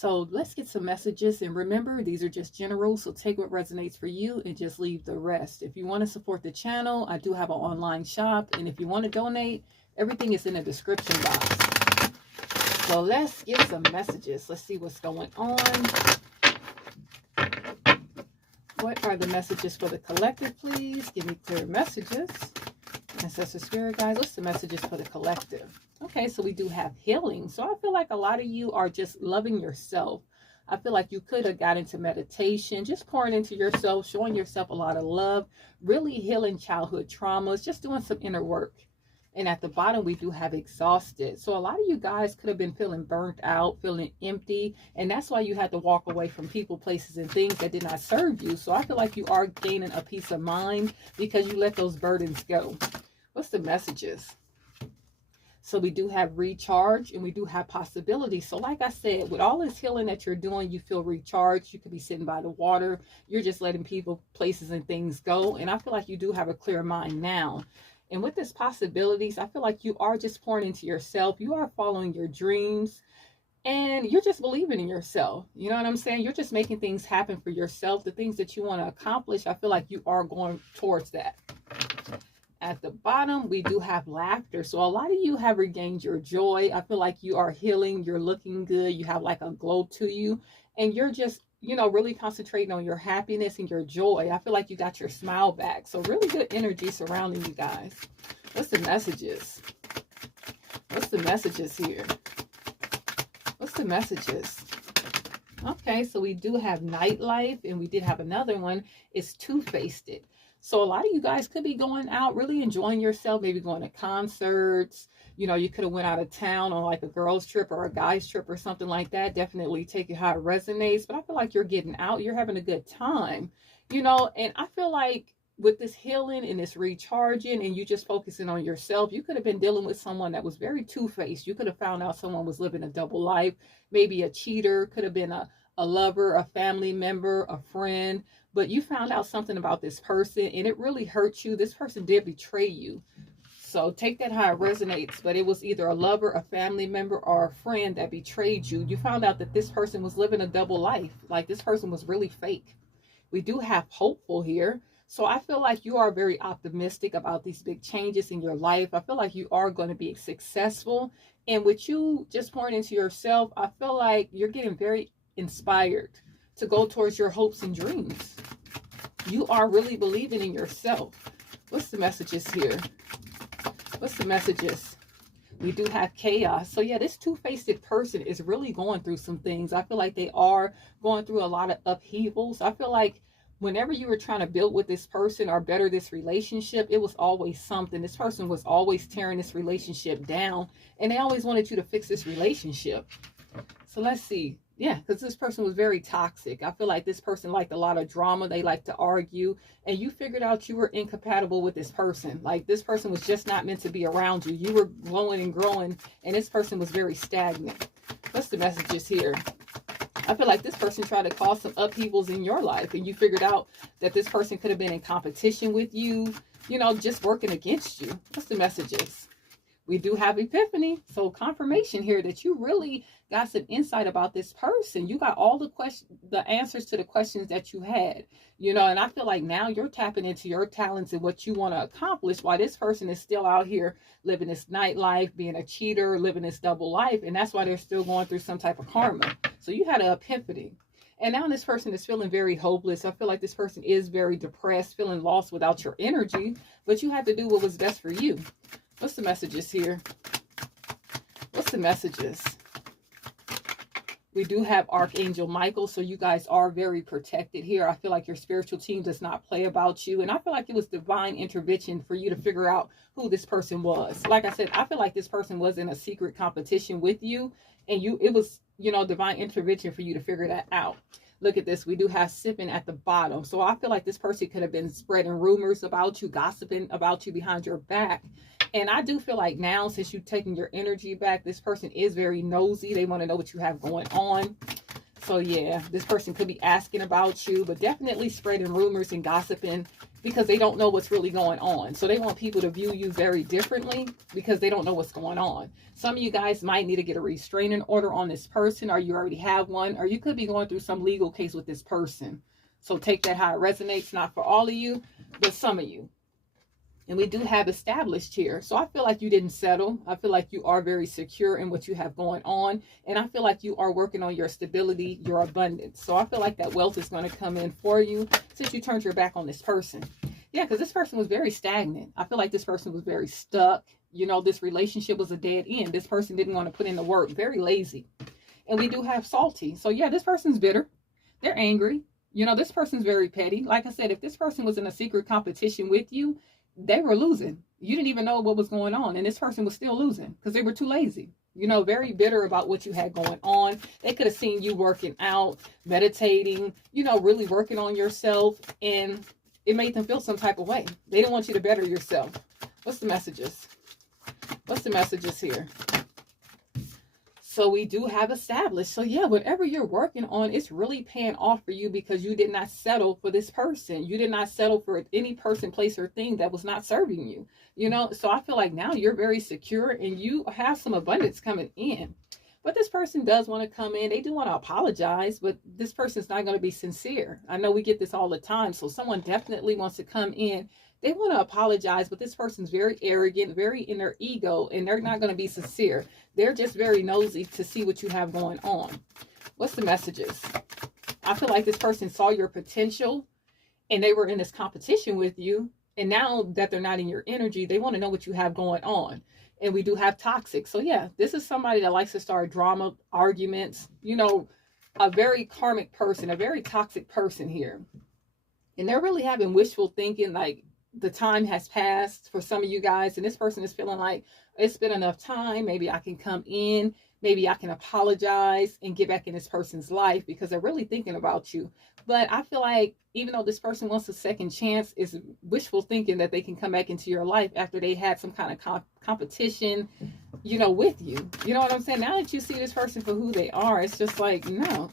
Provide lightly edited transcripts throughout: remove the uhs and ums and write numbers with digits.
So let's get some messages. And remember, these are just general. So take what resonates for you and just leave the rest. If you want to support the channel, I do have an online shop. And if you want to donate, everything is in the description box. So let's get some messages. Let's see what's going on. What are the messages for the collective, please? Give me clear messages. Ancestor Spirit Guides, what's the messages for the collective? Okay, so we do have healing. So I feel like a lot of you are just loving yourself. I feel like you could have got into meditation, just pouring into yourself, showing yourself a lot of love, really healing childhood traumas, just doing some inner work. And at the bottom, we do have exhausted. So a lot of you guys could have been feeling burnt out, feeling empty. And that's why you had to walk away from people, places, and things that did not serve you. So I feel like you are gaining a peace of mind because you let those burdens go. What's the messages? So we do have recharge and we do have possibility. So like I said, with all this healing that you're doing, you feel recharged. You could be sitting by the water. You're just letting people, places, and things go. And I feel like you do have a clear mind now. And with this possibilities, I feel like you are just pouring into yourself. You are following your dreams and you're just believing in yourself. You know what I'm saying? You're just making things happen for yourself. The things that you want to accomplish, I feel like you are going towards that. At the bottom, we do have laughter. So a lot of you have regained your joy. I feel like you are healing. You're looking good. You have like a glow to you. And you're just, you know, really concentrating on your happiness and your joy. I feel like you got your smile back. So really good energy surrounding you guys. What's the messages? What's the messages here? What's the messages? Okay, so we do have nightlife and we did have another one. It's two-faced. So a lot of you guys could be going out, really enjoying yourself, maybe going to concerts. You know, you could have went out of town on like a girl's trip or a guy's trip or something like that. Definitely take it how it resonates. But I feel like you're getting out. You're having a good time, you know, and I feel like with this healing and this recharging and you just focusing on yourself, you could have been dealing with someone that was very two-faced. You could have found out someone was living a double life, maybe a cheater, could have been a lover, a family member, a friend. But you found out something about this person and it really hurt you. This person did betray you. So take that how it resonates. But it was either a lover, a family member, or a friend that betrayed you. You found out that this person was living a double life. Like this person was really fake. We do have hopeful here. So I feel like you are very optimistic about these big changes in your life. I feel like you are going to be successful. And with you just pouring into yourself, I feel like you're getting very inspired to go towards your hopes and dreams. You are really believing in yourself. What's the messages here? What's the messages? We do have chaos. So yeah, this two-faced person is really going through some things. I feel like they are going through a lot of upheavals. I feel like whenever you were trying to build with this person or better this relationship, it was always something. This person was always tearing this relationship down and they always wanted you to fix this relationship. So let's see. Yeah, because this person was very toxic. I feel like this person liked a lot of drama. They like to argue. And you figured out you were incompatible with this person. Like this person was just not meant to be around you. You were glowing and growing. And this person was very stagnant. What's the messages here? I feel like this person tried to cause some upheavals in your life. And you figured out that this person could have been in competition with you. You know, just working against you. What's the messages? We do have epiphany. So confirmation here that you really got some insight about this person. You got all the answers to the questions that you had, you know, and I feel like now you're tapping into your talents and what you want to accomplish while this person is still out here living this nightlife, being a cheater, living this double life. And that's why they're still going through some type of karma. So you had an epiphany. And now this person is feeling very hopeless. I feel like this person is very depressed, feeling lost without your energy, but you had to do what was best for you. What's the messages here? What's the messages? We do have Archangel Michael, so you guys are very protected here. I feel like your spiritual team does not play about you, and I feel like it was divine intervention for you to figure out who this person was. Like I said, I feel like this person was in a secret competition with you, and it was, you know, divine intervention for you to figure that out. Look at this. We do have sipping at the bottom. So I feel like this person could have been spreading rumors about you, gossiping about you behind your back. And I do feel like now, since you've taken your energy back, this person is very nosy. They want to know what you have going on. So yeah, this person could be asking about you, but definitely spreading rumors and gossiping because they don't know what's really going on. So they want people to view you very differently because they don't know what's going on. Some of you guys might need to get a restraining order on this person, or you already have one, or you could be going through some legal case with this person. So take that how it resonates, not for all of you, but some of you. And we do have established here. So I feel like you didn't settle. I feel like you are very secure in what you have going on. And I feel like you are working on your stability, your abundance. So I feel like that wealth is going to come in for you since you turned your back on this person. Yeah, because this person was very stagnant. I feel like this person was very stuck. You know, this relationship was a dead end. This person didn't want to put in the work. Very lazy. And we do have salty. So yeah, this person's bitter. They're angry. You know, this person's very petty. Like I said, if this person was in a secret competition with you, they were losing. You didn't even know what was going on. And this person was still losing because they were too lazy. You know, very bitter about what you had going on. They could have seen you working out, meditating, you know, really working on yourself. And it made them feel some type of way. They didn't want you to better yourself. What's the messages? What's the messages here? So we do have established. So yeah, whatever you're working on, it's really paying off for you because you did not settle for this person. You did not settle for any person, place, or thing that was not serving you. You know, so I feel like now you're very secure and you have some abundance coming in. But this person does want to come in. They do want to apologize, but this person's not going to be sincere. I know we get this all the time. So someone definitely wants to come in. They want to apologize, but this person's very arrogant, very in their ego, and they're not going to be sincere. They're just very nosy to see what you have going on. What's the messages? I feel like this person saw your potential and they were in this competition with you. And now that they're not in your energy, they want to know what you have going on. And we do have toxic. So yeah, this is somebody that likes to start drama, arguments, you know, a very karmic person, a very toxic person here. And they're really having wishful thinking, like, the time has passed for some of you guys, and this person is feeling like it's been enough time. Maybe I can come in, maybe I can apologize and get back in this person's life because they're really thinking about you. But I feel like even though this person wants a second chance, it's wishful thinking that they can come back into your life after they had some kind of competition, you know, with you. You know what I'm saying? Now that you see this person for who they are, it's just like, no,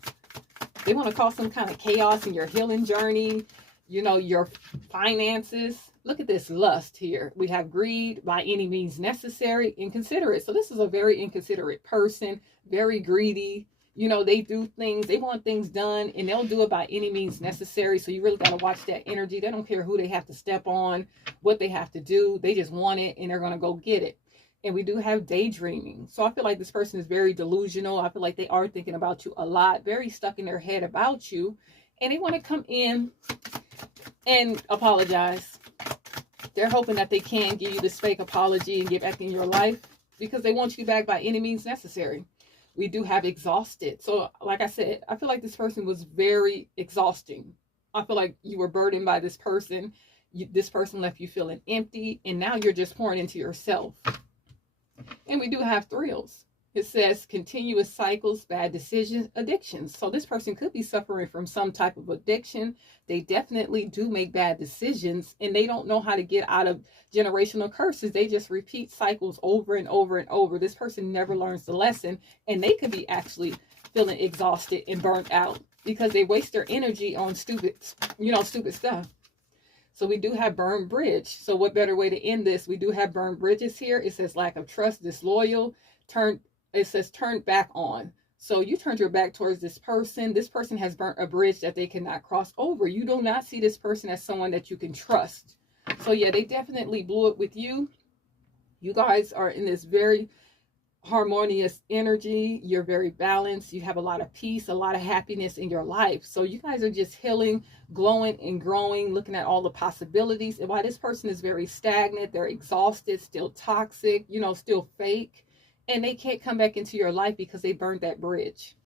they want to cause some kind of chaos in your healing journey, you know, your finances. Look at this lust here. We have greed, by any means necessary, inconsiderate. So this is a very inconsiderate person, very greedy. You know, they do things, they want things done, and they'll do it by any means necessary. So you really got to watch that energy. They don't care who they have to step on, what they have to do. They just want it, and they're going to go get it. And we do have daydreaming. So I feel like this person is very delusional. I feel like they are thinking about you a lot, very stuck in their head about you. And they want to come in and apologize. They're hoping that they can give you this fake apology and get back in your life because they want you back by any means necessary. We do have exhausted. So like I said, I feel like this person was very exhausting. I feel like you were burdened by this person. This person left you feeling empty, and now you're just pouring into yourself. And we do have thrills. It says continuous cycles, bad decisions, addictions. So this person could be suffering from some type of addiction. They definitely do make bad decisions, and they don't know how to get out of generational curses. They just repeat cycles over and over and over. This person never learns the lesson, and they could be actually feeling exhausted and burnt out because they waste their energy on stupid stuff. So we do have burned bridge. So what better way to end this? We do have burned bridges here. It says lack of trust, disloyal, it says turn back on. So you turned your back towards this person. This person has burnt a bridge that they cannot cross over. You do not see this person as someone that you can trust. So yeah, they definitely blew it with you. You guys are in this very harmonious energy. You're very balanced. You have a lot of peace, a lot of happiness in your life. So you guys are just healing, glowing and growing, looking at all the possibilities. And while this person is very stagnant, they're exhausted, still toxic, you know, still fake. And they can't come back into your life because they burned that bridge.